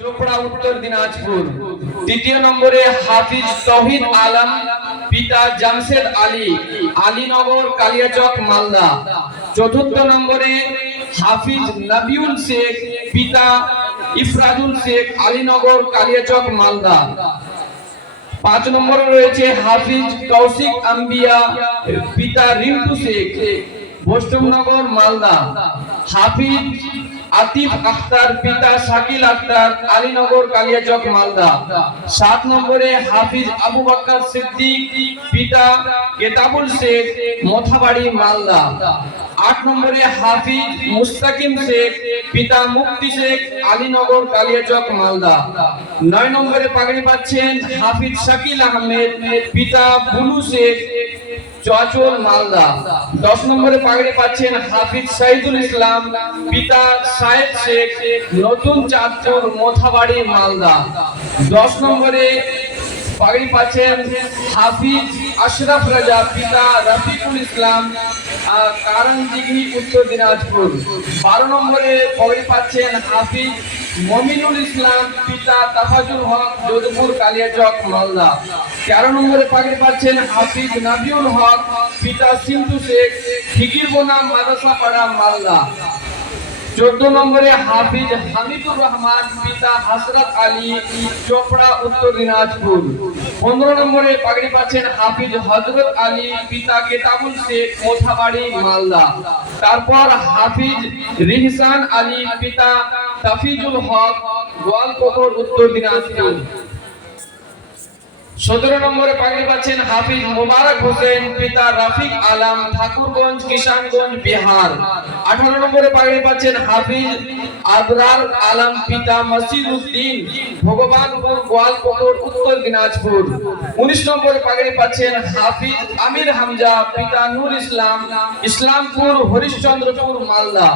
চোপড়া উত্তর দিনাজপুর। তৃতীয় নম্বরে হাফিজ তৌহিদ আলম, পিতা জামশেদ আলী, আলীনগর কালিয়াচক মালদা। চতুর্থ নম্বরে হাফিজ নবিউল শেখ, পিতা ইফরাদুল শেখ, আলীনগর কালিয়াচক মালদা। 5 নম্বরে রয়েছে হাফিজ কৌশিক আম্বিয়া, পিতা রিন্টু শেখ, বৈষ্ণবনগর মালদা। হাফিজ আতিফ আখতার, পিতা শাকিল আখতার, আলীনগর কালিয়াচক মালদা। 7 নম্বরে হাফিজ আবু বকর সিদ্দিক, পিতা কেতাবুল শেখ, মোথাবাড়ি মালদা। 8 নম্বরে হাফিজ মুস্তাকিম শেখ, পিতা মুক্তি শেখ, আলীনগর কালিয়াচক মালদা। 9 নম্বরে পাগড়ি পাচ্ছেন হাফিজ শাকিল আহমেদ, পিতা বুলু শেখ, চুয়াচল মালদা। 10 নম্বরে পাগড়ি পাচ্ছেন হাফিজ সাইদুল ইসলাম, পিতা সাহেব শেখ, নতুন চাঁদপুর, মোথাবাড়ি মালদা। 10 নম্বরে পাগড়ি পাচ্ছেন হাফিজ আশরাফ রাজা, পিতা রফিকুল ইসলাম, কারণদিঘি, উত্তর দিনাজপুর। 12 নম্বরে পাগড়ি পাচ্ছেন হাফিজ মমিনুল ইসলাম, পিতা তাফাজুল হক, যোধপুর কালিয়াচক মালদা। 13 নম্বরে পাগড়ি পাচ্ছেন হাফিজ নাবিউল হক, পিতা সিন্ধু শেখ, ফিকিরবোনা মাদ্রাসাপাড়া মালদা। 14 নম্বরে হাফিজ হামিদুর রহমান, পিতা হযরত আলী, চোপড়া, উত্তর দিনাজপুর। 15 নম্বরে পাগড়ি পাচ্ছেন হাফিজ হযরত আলী, পিতা কেতাবুল শেখ, মোথাবাড়ি মালদা। তারপর হাফিজ রিহসান আলী, পিতা তাফিজুল হক, গোয়ালকোট, উত্তর দিনাজপুর। 17 নম্বরে পাগড়ি পাচ্ছেন হাফিজ মোবারক হোসেন, পিতা রফিক আলম, ঠাকুরগঞ্জ, কিষানগঞ্জ, বিহার। 18 নম্বরে পাগড়ি পাচ্ছেন হাফিজ আবরার আলম, পিতা মসজিদ উদ্দিন, ভগবানপুর, গোয়ালকোট, উত্তর দিনাজপুর। 19 নম্বরে পাগড়ি পাচ্ছেন হাফিজ আমির হামজা, পিতা নূর ইসলাম, ইসলামপুর, হরিশ্চন্দ্রপুর, মালদা।